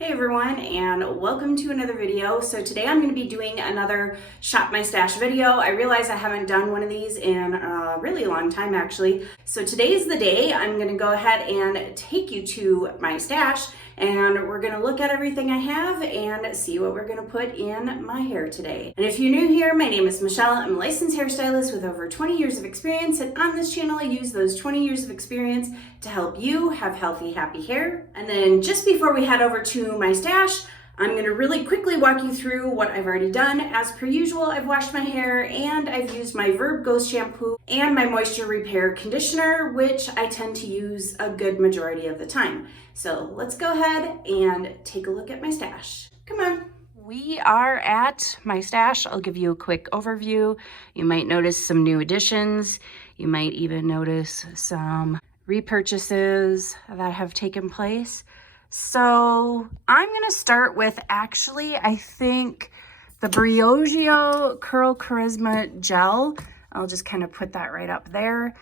Hey everyone, and welcome to another video. So today I'm going to be doing another Shop My Stash video. I realize I haven't done one of these in a really long time actually. So today's the day. I'm going to go ahead and take you to my stash and we're going to look at everything I have and see what we're going to put in my hair today. And if you're new here, my name is Michelle. I'm a licensed hairstylist with over 20 years of experience, and on this channel I use those 20 years of experience to help you have healthy, happy hair. And then just before we head over to my stash, I'm going to really quickly walk you through what I've already done. As per usual, I've washed my hair and I've used my Evolvh Ghost shampoo and my moisture repair conditioner, which I tend to use a good majority of the time. So let's go ahead and take a look at my stash. Come on. We are at my stash. I'll give you a quick overview. You might notice some new additions. You might even notice some repurchases that have taken place. So I'm going to start with I think the Briogeo Curl Charisma Gel. I'll just kind of put that right up there.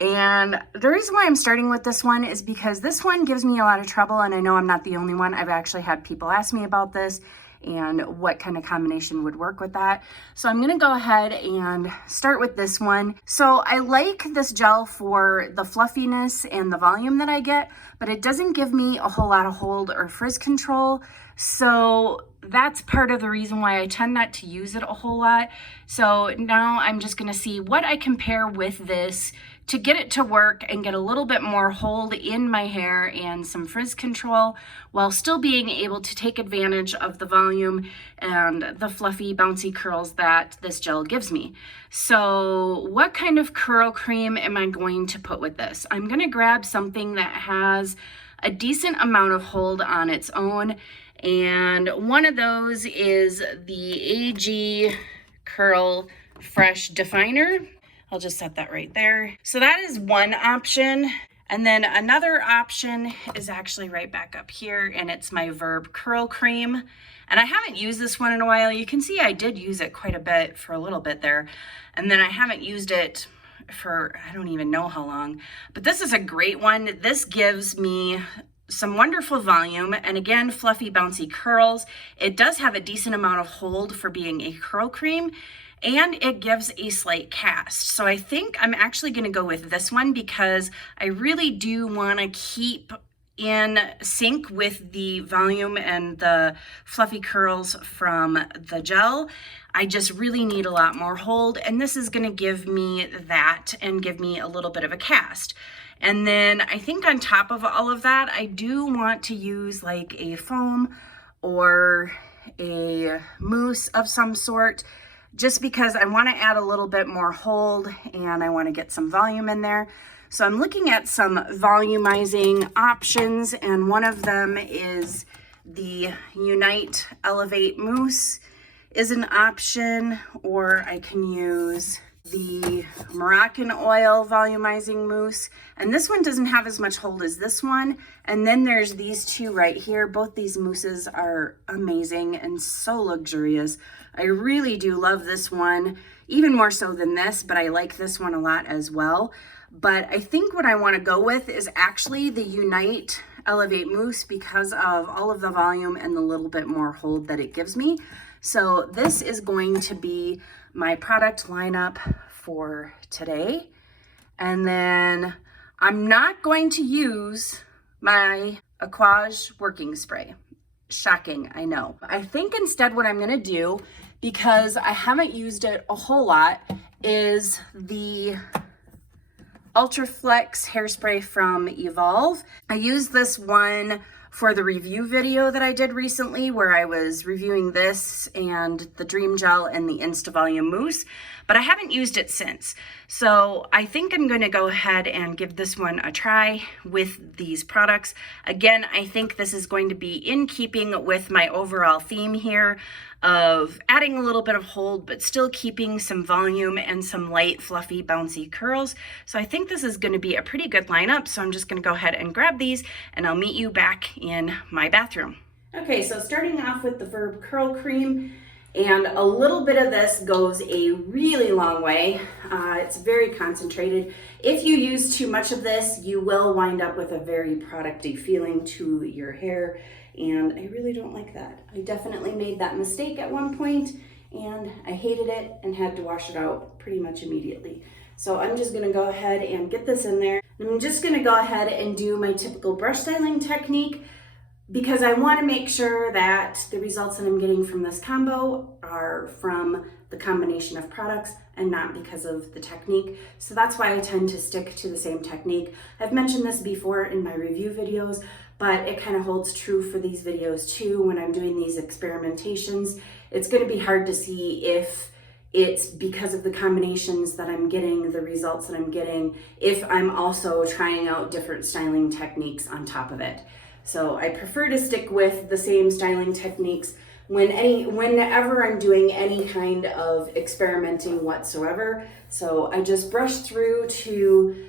And the reason why I'm starting with this one is because this one gives me a lot of trouble, and I know I'm not the only one. I've actually had people ask me about this and what kind of combination would work with that. So I'm gonna go ahead and start with this one. So I like this gel for the fluffiness and the volume that I get, but it doesn't give me a whole lot of hold or frizz control. So that's part of the reason why I tend not to use it a whole lot. So now I'm just gonna see what I compare with this to get it to work and get a little bit more hold in my hair and some frizz control while still being able to take advantage of the volume and the fluffy bouncy curls that this gel gives me. So what kind of curl cream am I going to put with this? I'm going to grab something that has a decent amount of hold on its own, and one of those is the AG Curl Fresh Definer. I'll just set that right there. So that is one option. And then another option is actually right back up here, and it's my Evolvh Curl Cream. And I haven't used this one in a while. You can see I did use it quite a bit for a little bit there. And then I haven't used it for, I don't even know how long. But this is a great one. This gives me some wonderful volume, and again, fluffy, bouncy curls. It does have a decent amount of hold for being a curl cream, and it gives a slight cast. So I think I'm actually going to go with this one because I really do want to keep in sync with the volume and the fluffy curls from the gel. I just really need a lot more hold, and this is going to give me that and give me a little bit of a cast. And then I think on top of all of that, I do want to use like a foam or a mousse of some sort, just because I want to add a little bit more hold and I want to get some volume in there. So I'm looking at some volumizing options, and one of them is the Unite Elevate Mousse is an option, or I can use the Moroccan Oil Volumizing Mousse. And this one doesn't have as much hold as this one. And then there's these two right here. Both these mousses are amazing and so luxurious. I really do love this one, even more so than this, but I like this one a lot as well. But I think what I want to go with is actually the Unite Elevate Mousse because of all of the volume and the little bit more hold that it gives me. So this is going to be my product lineup for today. And then I'm not going to use my Aquage working spray. Shocking, I know. I think instead what I'm gonna do, because I haven't used it a whole lot, is the Ultra Flex hairspray from Evolvh. I used this one for the review video that I did recently where I was reviewing this and the Dream Gel and the Insta Volume Mousse, but I haven't used it since. So I think I'm going to go ahead and give this one a try with these products. Again, I think this is going to be in keeping with my overall theme here of adding a little bit of hold, but still keeping some volume and some light, fluffy, bouncy curls. So I think this is going to be a pretty good lineup. So I'm just going to go ahead and grab these, and I'll meet you back in my bathroom. Okay, so starting off with the Evolvh Curl Cream, and a little bit of this goes a really long way. It's very concentrated. If you use too much of this, you will wind up with a very producty feeling to your hair. and I really don't like that. I definitely made that mistake at one point, and I hated it and had to wash it out pretty much immediately. So I'm just gonna go ahead and get this in there. I'm just gonna go ahead and do my typical brush styling technique, because I want to make sure that the results that I'm getting from this combo are from the combination of products and not because of the technique. So that's why I tend to stick to the same technique. I've mentioned this before in my review videos, but it kind of holds true for these videos too. When I'm doing these experimentations, it's going to be hard to see if it's because of the combinations that I'm getting, the results that I'm getting, if I'm also trying out different styling techniques on top of it. So I prefer to stick with the same styling techniques whenever I'm doing any kind of experimenting whatsoever. So I just brush through to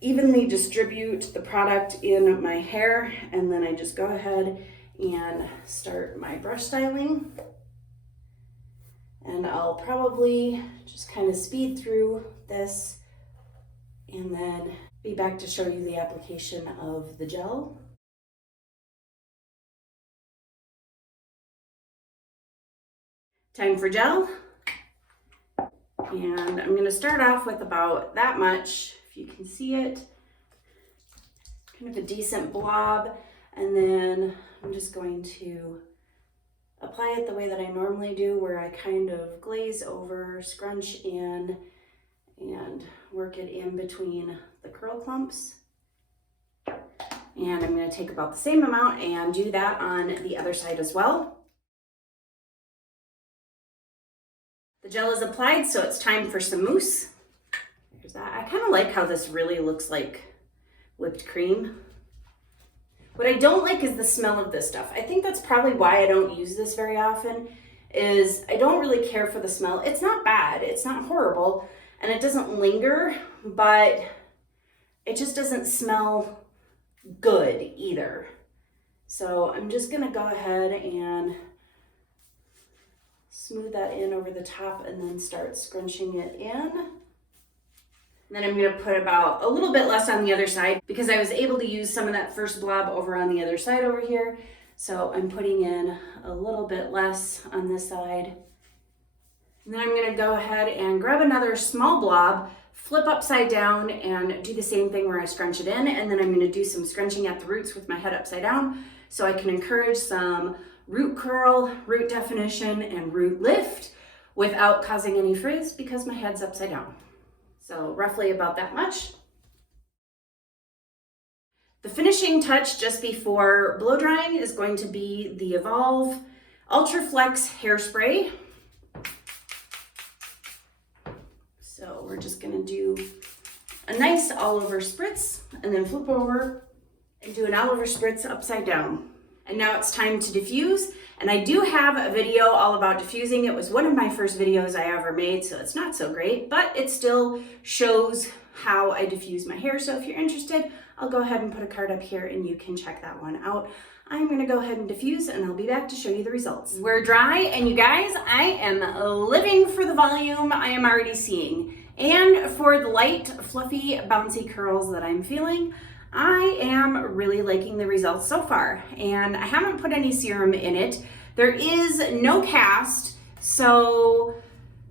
evenly distribute the product in my hair, and then I just go ahead and start my brush styling. And I'll probably just kind of speed through this and then be back to show you the application of the gel. Time for gel, and I'm going to start off with about that much, if you can see it, kind of a decent blob, and then I'm just going to apply it the way that I normally do, where I kind of glaze over, scrunch in, and work it in between the curl clumps. And I'm going to take about the same amount and do that on the other side as well. The gel is applied, so it's time for some mousse. There's that. I kind of like how this really looks like whipped cream. What I don't like is the smell of this stuff. I think that's probably why I don't use this very often, is I don't really care for the smell. It's not bad, it's not horrible, and it doesn't linger, but it just doesn't smell good either. So I'm just gonna go ahead and smooth that in over the top and then start scrunching it in. And then I'm going to put about a little bit less on the other side because I was able to use some of that first blob over on the other side over here. So I'm putting in a little bit less on this side. And then I'm going to go ahead and grab another small blob, flip upside down, and do the same thing where I scrunch it in. And then I'm going to do some scrunching at the roots with my head upside down so I can encourage some root curl, root definition, and root lift without causing any frizz because my head's upside down. So roughly about that much. The finishing touch just before blow drying is going to be the Evolvh Ultra Flex Hairspray. So we're just gonna do a nice all over spritz and then flip over and do an all over spritz upside down. And now it's time to diffuse. And I do have a video all about diffusing. It was one of my first videos I ever made, so it's not so great, but it still shows how I diffuse my hair. So if you're interested, I'll go ahead and put a card up here and you can check that one out. I'm gonna go ahead and diffuse and I'll be back to show you the results. We're dry, and you guys, I am living for the volume I am already seeing. And for the light, fluffy, bouncy curls that I'm feeling, I am really liking the results so far, and I haven't put any serum in it. There is no cast, so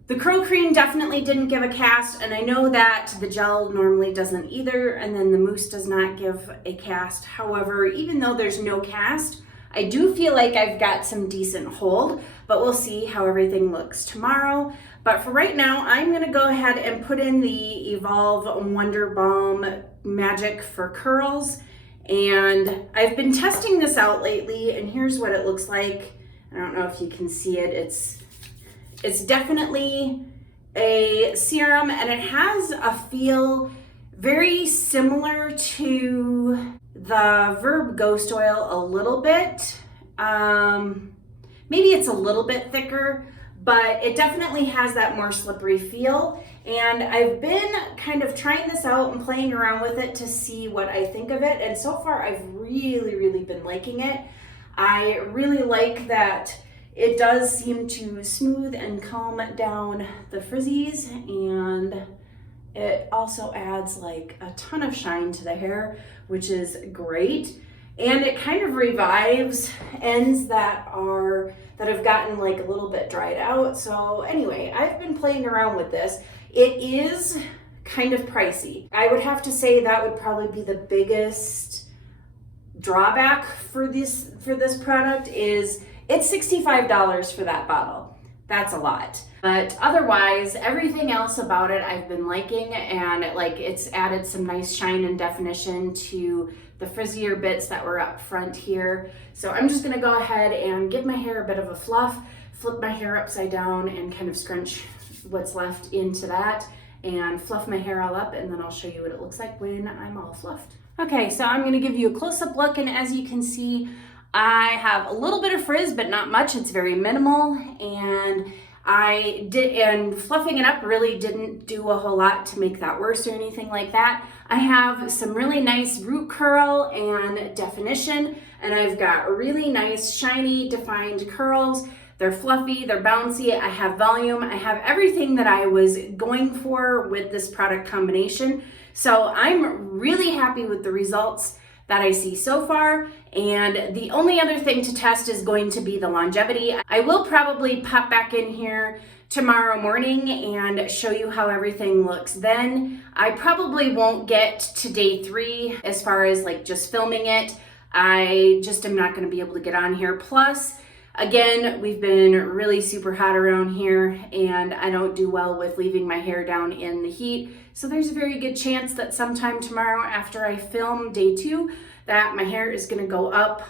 the curl cream definitely didn't give a cast, and I know that the gel normally doesn't either, and then the mousse does not give a cast. However, even though there's no cast, I do feel like I've got some decent hold, but we'll see how everything looks tomorrow. But for right now, I'm gonna go ahead and put in the Evolvh Wonderbalm Magic for Curls. And I've been testing this out lately, and here's what it looks like. I don't know if you can see it. It's definitely a serum, and it has a feel very similar to the Verb Ghost Oil a little bit. Maybe it's a little bit thicker, but it definitely has that more slippery feel. And I've been kind of trying this out and playing around with it to see what I think of it. And so far, I've really been liking it. I really like that it does seem to smooth and calm down the frizzies, and it also adds like a ton of shine to the hair, which is great. and it kind of revives ends that have gotten like a little bit dried out. So anyway, I've been playing around with this. It is kind of pricey. I would have to say that would probably be the biggest drawback for this product is it's $65 for that bottle. That's a lot. But otherwise, everything else about it I've been liking, and like it's added some nice shine and definition to the frizzier bits that were up front here. So I'm just gonna go ahead and give my hair a bit of a fluff, flip my hair upside down and kind of scrunch what's left into that and fluff my hair all up, and then I'll show you what it looks like when I'm all fluffed. Okay, so I'm gonna give you a close-up look, and as you can see, I have a little bit of frizz, but not much. It's very minimal, and fluffing it up really didn't do a whole lot to make that worse or anything like that. I have some really nice root curl and definition, and I've got really nice, shiny, defined curls. They're fluffy, they're bouncy, I have volume, I have everything that I was going for with this product combination. So I'm really happy with the results that I see so far, and the only other thing to test is going to be the longevity. I will probably pop back in here tomorrow morning and show you how everything looks then. I probably won't get to day 3 as far as like just filming it. I just am not going to be able to get on here. Plus, again, we've been really super hot around here, and I don't do well with leaving my hair down in the heat. So there's a very good chance that sometime tomorrow after I film day 2, that my hair is gonna go up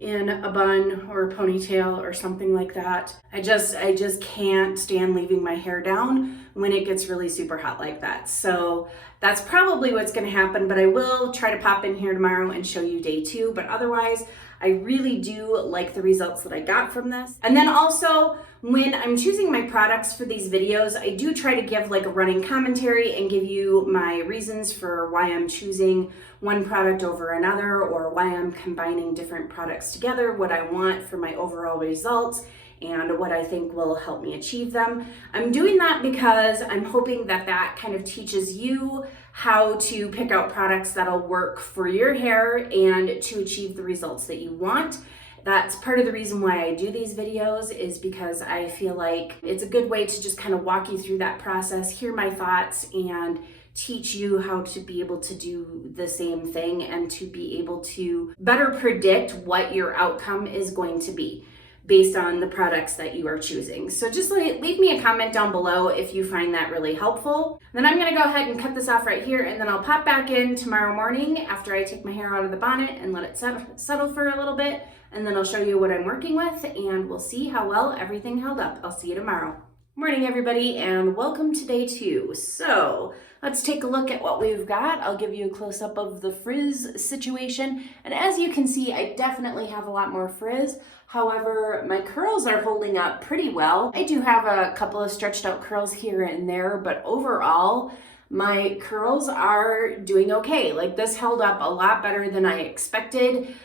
in a bun or a ponytail or something like that. I just can't stand leaving my hair down when it gets really super hot like that. So that's probably what's gonna happen, but I will try to pop in here tomorrow and show you day 2. But otherwise, I really do like the results that I got from this. And then also, when I'm choosing my products for these videos, I do try to give like a running commentary and give you my reasons for why I'm choosing one product over another, or why I'm combining different products together, what I want for my overall results, and what I think will help me achieve them. I'm doing that because I'm hoping that that kind of teaches you how to pick out products that'll work for your hair and to achieve the results that you want. That's part of the reason why I do these videos, is because I feel like it's a good way to just kind of walk you through that process, hear my thoughts, and teach you how to be able to do the same thing and to be able to better predict what your outcome is going to be based on the products that you are choosing. So just leave me a comment down below if you find that really helpful. Then I'm gonna go ahead and cut this off right here, and then I'll pop back in tomorrow morning after I take my hair out of the bonnet and let it settle for a little bit, and then I'll show you what I'm working with, and we'll see how well everything held up. I'll see you tomorrow. Morning everybody, and welcome to day 2. So let's take a look at what we've got. I'll give you a close-up of the frizz situation, and as you can see, I definitely have a lot more frizz. However, my curls are holding up pretty well. I do have a couple of stretched out curls here and there, but overall, my curls are doing okay. Like, this held up a lot better than I expected,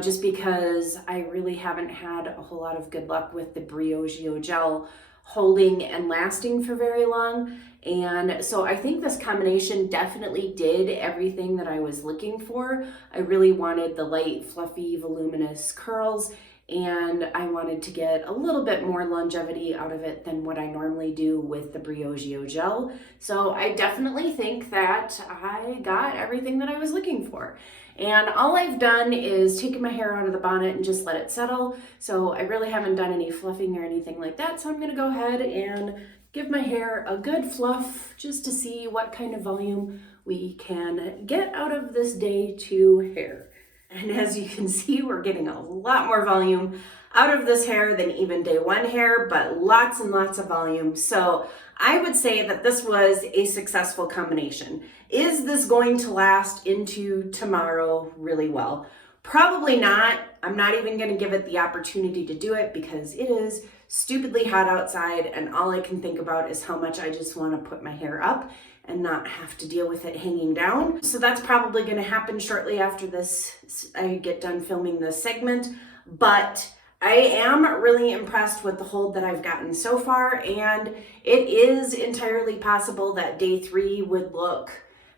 just because I really haven't had a whole lot of good luck with the Briogeo gel holding and lasting for very long. And so I think this combination definitely did everything that I was looking for. I really wanted the light, fluffy, voluminous curls, and I wanted to get a little bit more longevity out of it than what I normally do with the Briogeo gel. So I definitely think that I got everything that I was looking for. And all I've done is taken my hair out of the bonnet and just let it settle. So I really haven't done any fluffing or anything like that. So I'm gonna go ahead and give my hair a good fluff just to see what kind of volume we can get out of this day 2 hair. And as you can see, we're getting a lot more volume out of this hair than even day 1 hair, but lots and lots of volume. So I would say that this was a successful combination. Is this going to last into tomorrow really well? Probably not. I'm not even going to give it the opportunity to do it because it is stupidly hot outside, and all I can think about is how much I just want to put my hair up and not have to deal with it hanging down. So that's probably going to happen shortly after this, I get done filming this segment. But I am really impressed with the hold that I've gotten so far, and it is entirely possible that day 3 would look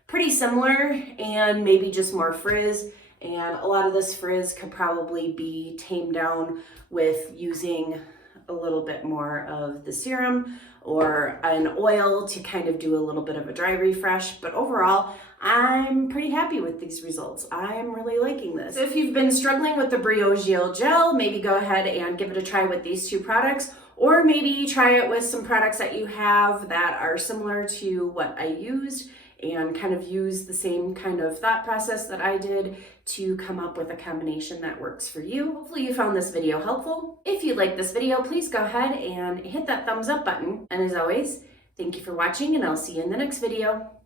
pretty similar and maybe just more frizz. And a lot of this frizz could probably be tamed down with using a little bit more of the serum or an oil to kind of do a little bit of a dry refresh. But overall, I'm pretty happy with these results. I'm really liking this. So if you've been struggling with the Briogeo gel, maybe go ahead and give it a try with these two products, or maybe try it with some products that you have that are similar to what I used, and kind of use the same kind of thought process that I did to come up with a combination that works for you. Hopefully you found this video helpful. If you like this video, please go ahead and hit that thumbs up button. And as always, thank you for watching, and I'll see you in the next video.